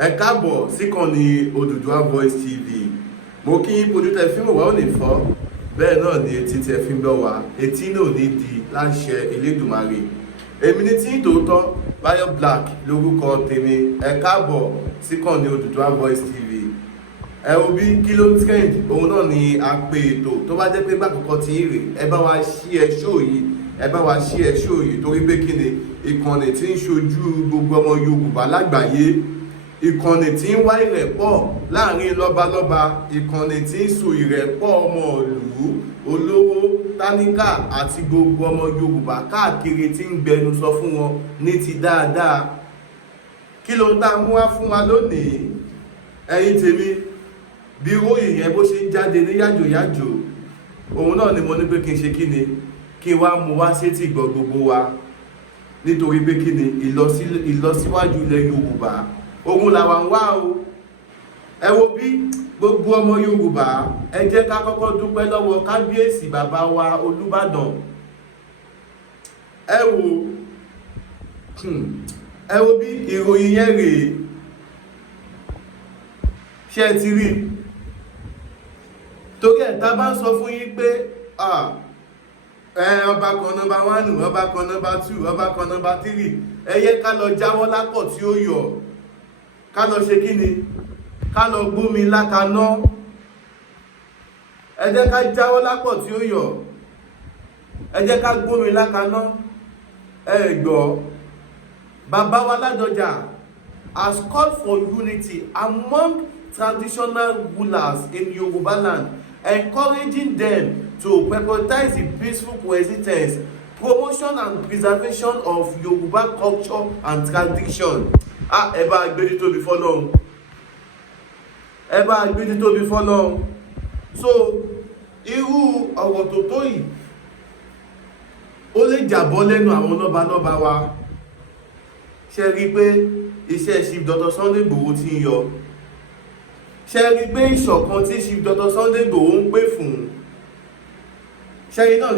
Ẹ káàbọ̀ síkànnì Oduduwa Voice TV. Mo kí yín pojú tẹ fíìmù wa ò ní fọ́. Bẹ́ẹ̀ náà ni etí tẹ fi ń gbọ́ wa. Etí náà ní di láṣẹ Elédùmarè. Èmi ni tí tòótọ́ Bayo Black lórúkọ tèmi. Ẹ káàbọ̀ síkànnì Oduduwa Voice TV. Ẹ wo bí kí ló trend òun náà ni a pè ètò tó bá jẹ́ pé gbàkọ́kọ́ ti rè ẹ bá wa ṣí ẹ ṣó yìí ẹ bá wa ṣí ẹ ṣó yìí torí pé kí ni ìkànnì tí ń ṣojú gbogbo ọmọ Yorùbá lágbàáyé, ìkànnì tí ń wá ìrẹ́pọ̀ láàrin lọ́balọ́ba, ìkànnì tí ń so ìrẹ́pọ̀ ọmọ ìlú, olówó, táníkà àti gbogbo ọmọ Yorùbá káàkiri tí ń gbẹnu sọ fún wọn ní ti dáadáa. Kí ló ń tá mú wá fún wa lónìí? Ẹ̀yin tèmi, bí ròyìn yẹn bó ṣe ń jáde ní yàjòyàjò, òun náà ni mo ní pé kí n ṣe kí ni, kí n wá mú wá sétí gbọ́ gbogbo wa, nítorí pé kí ni ìlọsíwájú ilẹ̀ Yorùbá òun làwa ń wá o. Ẹ wo bí gbogbo ọmọ Yorùbá, ẹ jẹ́ ká kọ́kọ́ dúpẹ́ lọ́wọ́ kábíyèsí bàbá wa Olubadan. Ẹ wo bí ìròyìn yẹn rèé, ṣé ẹ ti rí? Torí ẹ̀ tá bá ń sọ fún yín pé ọba kan nọ́mbà 1, ọba kan nọ́mbà 2, ọba kan nọ́mbà 3, ẹ yẹ ká lọ jáwọ́ lápọ̀ tí ó yọ, ká lọ ṣe kí ni, ká lọ gbómi lákaná. Ẹ jẹ́ ká jáwọ́ lápọ̀ tí ó yọ, ẹ jẹ́ ká gbómi lákaná. Ẹ gbọ́, bàbá wa Ládọjà has called for unity among traditional rulers in Yoruba land, encouraging them to prioritize the peaceful coexistence, promotion and preservation of Yoruba culture and tradition. Ẹ bá gbé títóbi fọ́lọ́run, ẹ bá gbé títóbi fọ́lọ́run. So irú ọ̀rọ̀ tó tó yìí ó lè jàbọ́ lẹ́nu àwọn lọ́balọ́ba wa. Ṣé rí pé iṣẹ́ Chief Dr. Sunday Igboho ti ń yọ? Ṣé rí pé ìṣọ̀kan tí Chief Dr. Sunday Igboho ń pè fún? Ṣẹ́yìn náà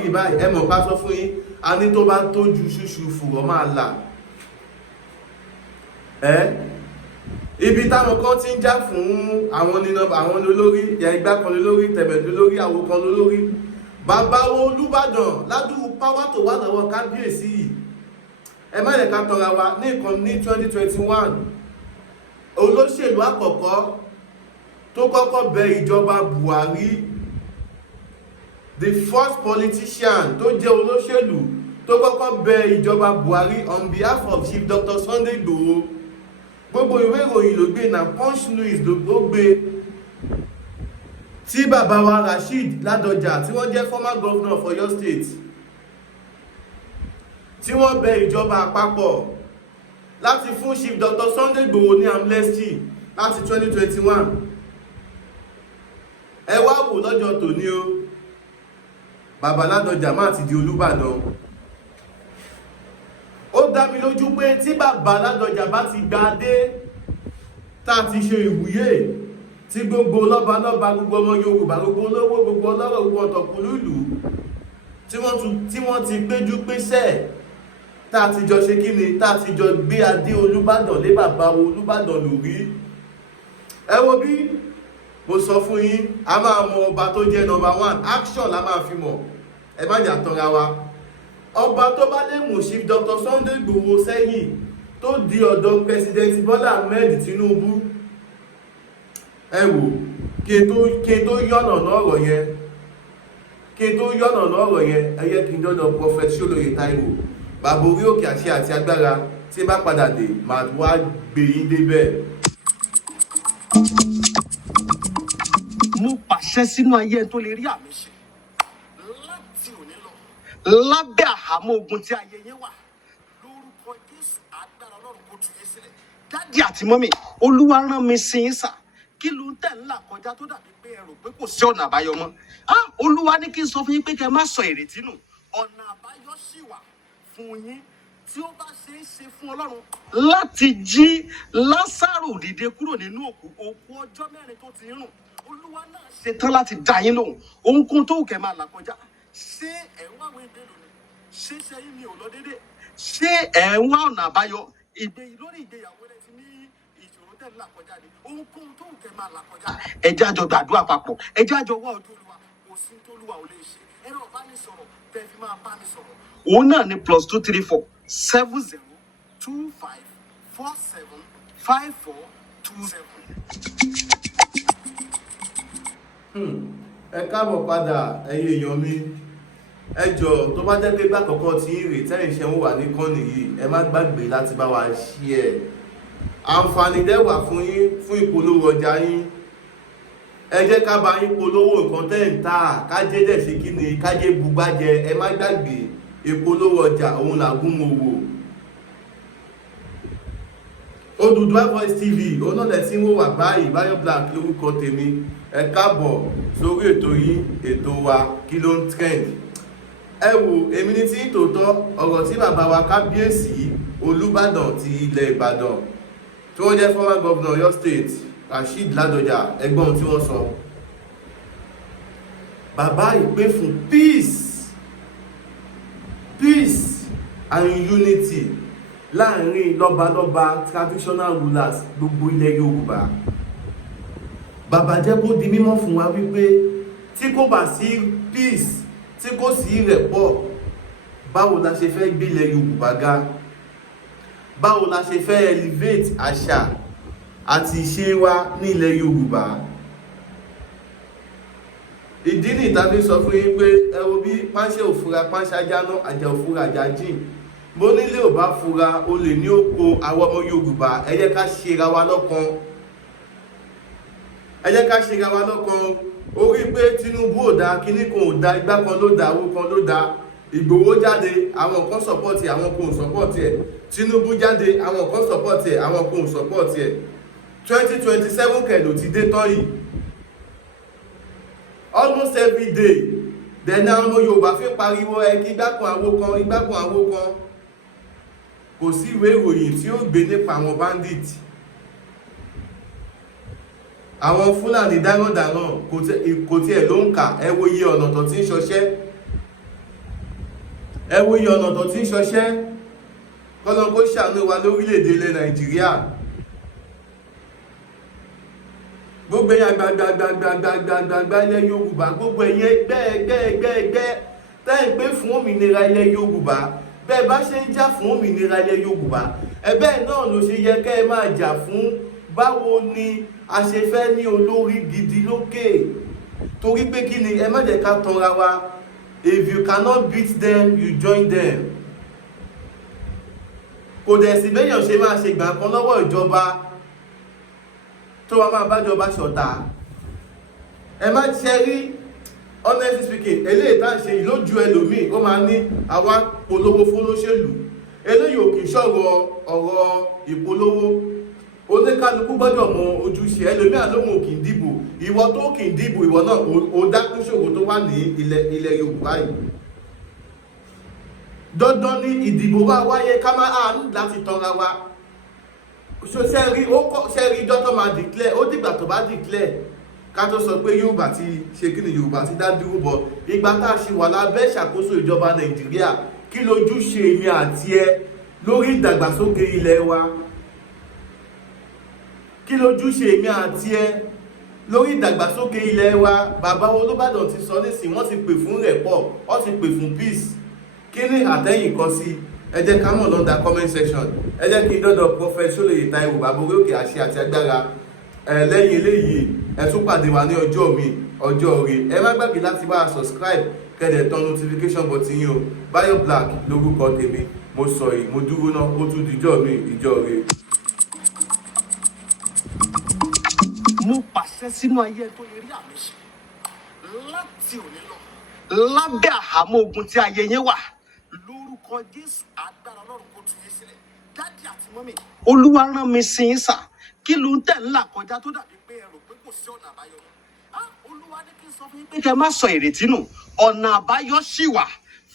rí báyìí, ẹ mọ̀ bá sọ fún yín, a ní tó bá tójú ṣúṣù fùrọ̀ máa là. Ibi táwọn kan ti ń já fún àwọn olórí, ìgbà kan lórí, tẹ̀mẹ̀dú lórí, àwo kan lórí. Bàbá Olúbàdàn ládùúgbò páwá tó wà lọ́wọ́ kábíyèsí yìí. Ẹ má yẹ ká tọra wa ní 2021, olóṣèlú àkọ́kọ́ tó kọ́kọ́ bẹ ìjọba Buhari, the first politician tó jẹ́ olóṣèlú tó kọ́kọ́ bẹ ìjọba Buhari on behalf of Chief Dr. Sunday Igboho. Gbogbo ìwé ìròyìn ló gbé, na Punch News ló gbé, tí bàbá wa Rasheed Ládọjà tí wọ́n jẹ́ former governor for your state, tí wọ́n bẹ ìjọba àpapọ̀ láti fún Chief Dr. Sunday Igboho ní amnesty láti 2021. Ẹ wá wò lọ́jọ́ tòní o, bàbá Ládọjà máa ti di Olúbàdàn. Ó dá mi lójú pé tí bàbá Ládọjà bá ti gba dé, tá ti ṣe ìwúyè, tí gbogbo lọ́balọ́ba, gbogbo ọmọ Yorùbá, gbogbo olówó, gbogbo ọlọ́rọ̀, gbogbo ọ̀tọ̀kùlú ìlú tí wọ́n ti péjú pésẹ̀, tá ti jọ ṣe kí ni, tá ti jọ gbé adé Olúbàdàn lé bàbá Olúbàdàn lórí. Ẹ wo bí mo sọ fún yín, a máa mọ ọba tó jẹ́ number 1, action la máa fi mọ̀. Ẹ má jà tọ́ra wa. Ọba tó bá lè mú Chief Dr. Sunday Igboho sẹ́yìn tó di ọ̀dọ̀ President Bola Ahmed Tinubu. Ẹ wò, kí n tó yọ̀nà ọ̀rọ̀ yẹn, ẹ yẹ kí n dọ́dọ̀ Prophet Táíwò, bàbá orí òkè àṣẹ àti agbára, tí bá padà dé màá wá gbé yín débẹ̀. Mo pàṣẹ sínú ayé tó lè rí àmì ṣe láti òní lọ, lábẹ́ àhámọ́ ogun tí ayé yẹn wà, lórúkọ Jésù agbára Ọlọ́run kò tù yín sílẹ̀. Dádì àti mọ́mì, Olúwa rán mi sí yín sà. Kí ló ń tẹ̀ ńlá kọjá tó dàbí pé ẹ rò pé kò sí ọ̀nà àbáyọ mọ́? Olúwa ní kí n sọ fún yín pé kẹ́ má sọ ìrètí nù. Ọ̀nà àbáyọ ṣì wà fún yín tí ó bá ṣe é ṣe fún Ọlọ́run láti jí Lásárù dìde kúrò nínú òkú ọjọ́ 4 tó ti rùn. Olúwa náà ṣetán láti dá yín lóhùn. Ohunkóhun tó wù kẹ́ máa là kọjá. Ṣé ẹ̀ ń wá àwọn ìbéèrè ni? Ṣé iṣẹ́ yín ni ò lọ déédéé? Ṣé ẹ̀ ń wá ọ̀nà àbáyọ? ìgbéyìí lórí ìgbéyàwó rẹ ti ní ìṣòro tẹ̀ ń là kọjá ni ohunkóhun tó ń kẹ́ máa là kọjá. ẹ jẹ́ àjọ gbàdúrà papọ̀ ẹ jẹ́ àjọ wá ojú Olúwa kò sí tó Olúwa ò lè ṣe ẹ̀rọ ìbánisọ̀rọ̀ tẹ́ fi máa bá mi sọ̀rọ̀. òun náà ni +234 70 25 47 54 27. Ẹ káàbọ̀ padà ẹ̀yin èèyàn mi. Ẹ jọ̀ọ́ tó bá jẹ́ pé bá kọ́kọ́ tí ń rè tẹ́yìn ṣe ń wà ní kọ́nì yìí ẹ má gbàgbé láti bá wa share. Àǹfààní dẹ̀ wà fún yín fún ìpolówó ọjà yín. Ẹ jẹ́ ká bá yín polówó nǹkan tẹ́ ń tà kájé dẹ̀ ṣe kí ni kájé bugbájẹ ẹ má gbàgbé ìpolówó ọjà òun làgúnmòwò. Oduduwa Voice TV onáàlẹ̀ tí ń wò wà báyìí Bayo Black lórúkọ tèmi. Ẹ káàbọ̀ sórí ètò yín ètò wa kí ló ń trend. Ẹ wò èmi ní tí tòótọ́ ọ̀rọ̀ tí bàbá wa kábíyèsí Olubadan ti ilẹ̀ Ìbàdàn tí wọ́n jẹ́ former governor Ọ̀yọ́ state Rasheed Ládọjà ẹgbọ́n tí wọ́n sọ. Bàbá ìpè fún peace and unity láàrin lọ́balọ́ba traditional rulers gbogbo ilẹ̀ Yorùbá. Bàbá jẹ́ kó di mímọ̀ fún wa wípé tí kò bá sí peace tí kò sí ìrẹ́pọ̀ báwo la ṣe fẹ́ gbé ilẹ̀ Yorùbá ga, báwo la ṣe fẹ́ elevate àṣà àti ìṣe wa ní ilẹ̀ Yorùbá. Ìdí ni ìtàbí sọ fún yín pé ẹ wo bí páńṣẹ́ òfura páńṣá jáná àjà òfura àjà jìn bó nílé ò bá fura o lè ní oko àwọn ọmọ Yorùbá. Ẹ jẹ́ ká ṣera wa lọ́kan, ẹ jẹ́ ká ṣera wa lọ́kan. Orí pé Tinubu ò dá kíní kan ò dá igbá kan ló dá owó kan ló dá. Ìgbòho jáde àwọn kan support ẹ̀ àwọn kan ò support ẹ̀. Tinubu jáde àwọn kan support ẹ̀ àwọn kan ò support ẹ̀. 2027 kẹ̀lò ti dé tán yìí. Almost every day dẹ̀ni àwọn ọmọ Yorùbá fi pariwo ẹ kí igbá kan àwo kan igbá kan àwo kan. Kò sí ìwé ìròyìn tí ó gbé nípa àwọn bandit, àwọn Fúlàní darandaran kò tiẹ̀ ló ń kà. Ẹ wo iye ọ̀nà tó ti ń ṣọṣẹ́, ẹ wo iye ọ̀nà tó ti ń ṣọṣẹ́. Kọ́lọ́n kó ṣàánú wa lórílẹ̀‐èdè ilẹ̀ Nàìjíríà. Gbogbo ẹ̀yin àgbàgbàgbàgbàgbàgbà ilẹ̀ Yorùbá, gbogbo ẹ̀yin ẹgbẹ́ tẹ́ ń pè fún òmìnira ilẹ̀ Yorùbá, bẹ́ẹ̀ bá ṣe ń jà fún òmìnira ilẹ̀ Yorùbá ẹ̀bẹ́ náà ló ṣe yẹ kẹ́ ẹ máa jà fún báwo ni a ṣe fẹ́ ní olórí gidi lókè. Torí pé kí ni ẹ má jẹ́ ká tanra wa, if you cannot beat them you join them. Kò dẹ̀ sí béèyàn ṣe máa ṣe gbà kan lọ́wọ́ ìjọba tó wá máa bájọba ṣọ̀tá. Ẹ má ṣe rí honestly speaking eléyìí tá à ń ṣe yìí lójú ẹlòmíì ó máa ní àwa polówó fólóṣèlú. Eléyìí ò kì í ṣọ̀rọ̀ ọ̀rọ̀ ìpolówó. Oníkálukú gbọ́dọ̀ mọ ojúṣe. Ẹlòmíì àlóhùn ò kì í dìbò, ìwọ tó kì í dìbò ìwọ náà ó dákún ṣòro tó wà ní ilẹ̀ Yorùbá yìí. Dandan ni ìdìbò bá wáyé ká má àánú láti tanra wa. Ṣẹ́rí dọ́tọ̀ máa declare ó dìgbà tó bá declare ká tó sọ pé Yorùbá ti ṣe kí ni Yorùbá ti dá dúró bọ̀. Ìgbà tá a ṣe wà lábẹ́ ìṣàkóso ìjọba Nàìjíríà kí lójúṣe èmi àti ẹ lórí ìdàgbàsókè ilẹ̀ wa, kí lójúṣe èmi àti ẹ lórí ìdàgbàsókè ilẹ̀ wa. Bàbá Olúbàdàn ti sọ nísìnyí wọ́n ti pè fún rẹ̀pọ̀, wọ́n ti pè fún peace. Kí ni àtẹ̀yìn kan sí? Ẹ jẹ́ ká mọ̀ lọ́dà comment section. Ẹ jẹ́ kí n dọ́dọ̀ Prophet Táíwò bàbá orí òkè àṣẹ àti agbára. Lẹ́yìn eléyìí ẹ tún pàdé wa ní ọjọ́ mi ọjọ́ orí. Ẹ má gbàgbé láti bá a subscribe kẹ́dẹ̀ tán notification button yín o. Bayo Black lórúkọ tèmi. Mo sọ yìí mo dúró náà ó tún dijọ́ mi ìjọ rẹ̀. Mo pàṣẹ sínú ayé tó lè rí àmì ṣe láti òní lọ lábẹ́ àhámọ́ ogun tí ayé yín wà lórúkọ Jésù. Agbára Ọlọ́run kò tún yé sílẹ̀. Dádì àti mọ́mì, Olúwa rán mi sí yín sà. Kí ló ń tẹ̀ ńlá kọjá tó dàbí pé ẹ rò pé kò sí ọ̀nà àbáyọ? Olúwa ní kí n sọ fún yín pé kẹ́ má sọ ìrètí nù. Ọ̀nà àbáyọ ṣì wà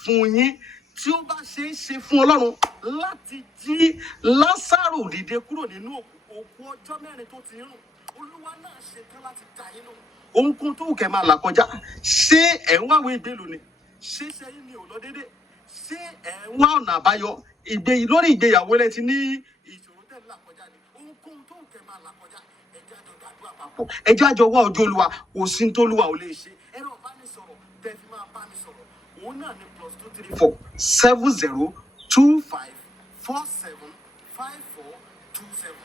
fún yín tí ó bá ṣe é ṣe fún Ọlọ́run láti jí Lásárù dìde kúrò nínú òkú ọjọ́ 4 tó ti rùn. Olúwa náà ṣetán láti dá yín lóhùn. Ohunkóhun tó wù kẹ́ máa là kọjá. Ṣé ẹ̀ ń wáwé ìgbélú ni? Ṣé sẹ́yìn ni ò lọ déédéé? Ṣé ẹ̀ ń wá ọ̀nà àbáyọ? Lórí ìgbéyàwó lẹ ti ní là kọjá ni ohunkóhun tó ń kẹ́ máa là kọjá ẹjẹ́ àjọ gbàdúrà papọ̀ ẹjẹ́ àjọ wá ojú Olúwa kò sí ní tólúwa ò lè ṣe ẹ̀rọ ìbánisọ̀rọ̀ tẹ́ fi máa bá mi sọ̀rọ̀ òun náà ni +234 7025475427